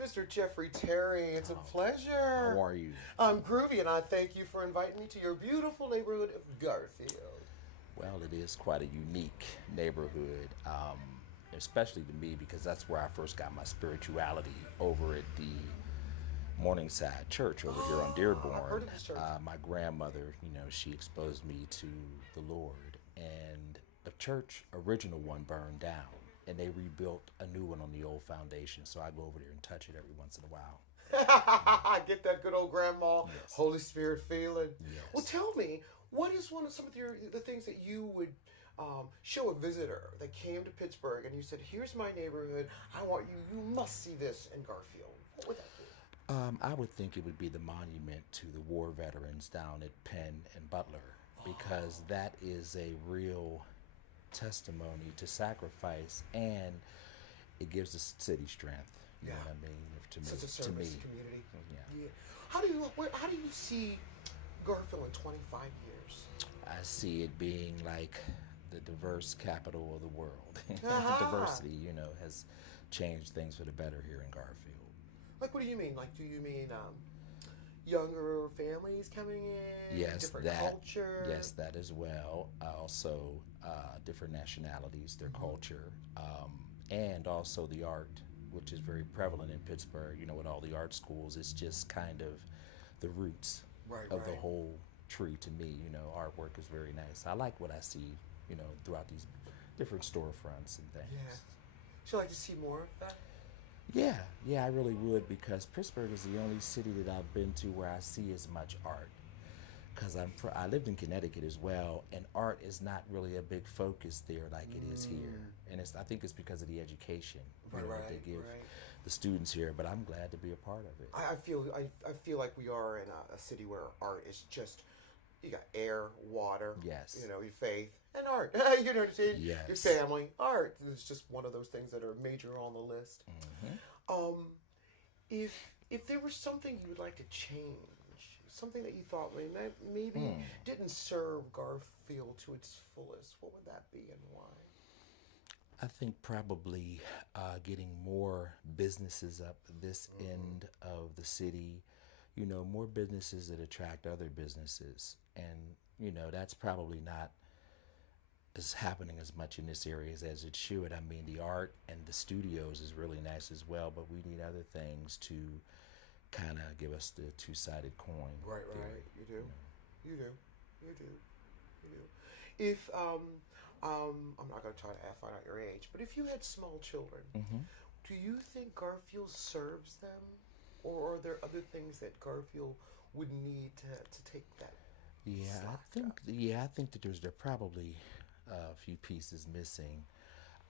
Mr. Jeffrey Terry, it's a pleasure. How are you? I'm groovy, and I thank you for inviting me to your beautiful neighborhood of Garfield. Well, it is quite a unique neighborhood, especially to me because that's where I first got my spirituality over at the Morningside Church over here on Dearborn. I've heard of this church. My grandmother, she exposed me to the Lord, and the church, original one, burned down, and they rebuilt a new one on the old foundation. So I go over there and touch it every once in a while. I get that good old grandma, Yes. Holy Spirit feeling. Yes. Well, tell me, what is some of the things that you would show a visitor that came to Pittsburgh and you said, "Here's my neighborhood. I want you. You must see this in Garfield." What would that be? I would think it would be the monument to the war veterans down at Penn and Butler, because that is a real testimony to sacrifice, and it gives the city strength. You know Yeah. what I mean? To me, Such a service community. Yeah. How do you see Garfield in 25 years? I see it being like the diverse capital of the world. Aha. Diversity, has changed things for the better here in Garfield. Like, what do you mean? Like, do you mean younger families coming in? Yes, different that. culture. Yes, that as well. Also, different nationalities, their culture, and also the art, which is very prevalent in Pittsburgh. With all the art schools, it's just kind of the roots of the whole tree to me. Artwork is very nice. I like what I see, throughout these different storefronts and things. Yeah. Would you like to see more of that? Yeah, I really would, because Pittsburgh is the only city that I've been to where I see as much art. Because I lived in Connecticut as well, and art is not really a big focus there like it is here. And I think it's because of the education that they give the students here. But I'm glad to be a part of it. I feel like we are in a city where art is just, you got air, water, Yes. your faith, and art. You know what I'm saying? Yes. Your family, art. It's just one of those things that are major on the list. Mm-hmm. If there was something you would like to change, something that you thought maybe didn't serve Garfield to its fullest, what would that be and why? I think probably getting more businesses up this end of the city, more businesses that attract other businesses. And, that's probably not as happening as much in this area as it should. I mean, the art and the studios is really nice as well, but we need other things to kind of give us the two-sided coin. Right. theory. You do. If I'm not going to try to find out your age, but if you had small children, do you think Garfield serves them, or are there other things that Garfield would need to take that? I think that there are probably a few pieces missing.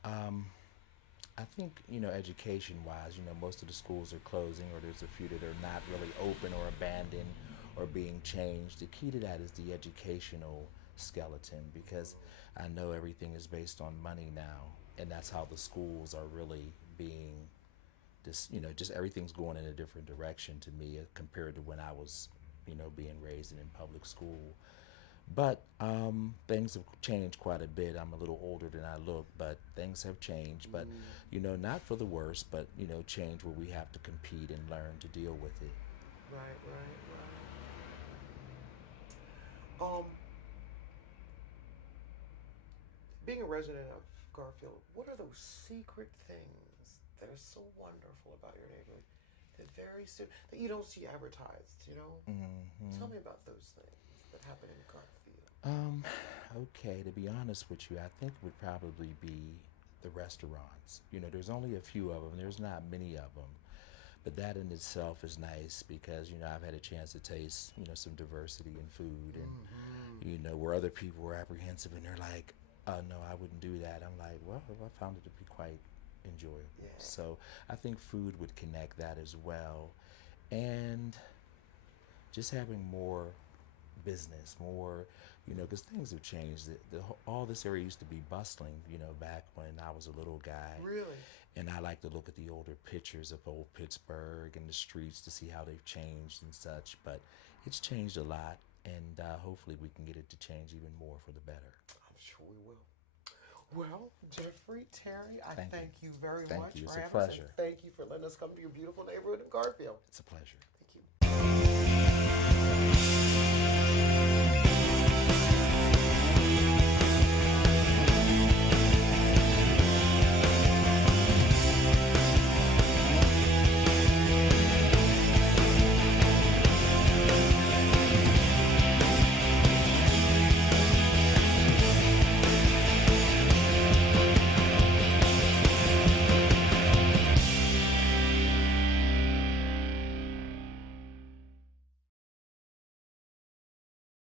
I think, education-wise, most of the schools are closing, or there's a few that are not really open or abandoned or being changed. The key to that is the educational skeleton, because I know everything is based on money now, and that's how the schools are really being, just everything's going in a different direction to me compared to when I was, being raised in public school. But things have changed quite a bit. I'm a little older than I look, but things have changed. But, not for the worse, but, change where we have to compete and learn to deal with it. Right. Being a resident of Garfield, what are those secret things that are so wonderful about your neighborhood that you don't see advertised? Tell me about those things that happen in Garfield. Okay, to be honest with you, I think it would probably be the restaurants. There's only a few of them. There's not many of them. But that in itself is nice because, I've had a chance to taste, some diversity in food and, where other people were apprehensive and they're like, no, I wouldn't do that. I'm like, well, I found it to be quite enjoyable. Yeah. So I think food would connect that as well. And just having more business, more, because things have changed. All this area used to be bustling, back when I was a little guy. Really? And I like to look at the older pictures of old Pittsburgh and the streets to see how they've changed and such. But it's changed a lot, and hopefully we can get it to change even more for the better. I'm sure we will. Well, Jeffrey, Terry, I thank you very Thank much you. It's for a having us. pleasure. And thank you for letting us come to your beautiful neighborhood in Garfield. It's a pleasure.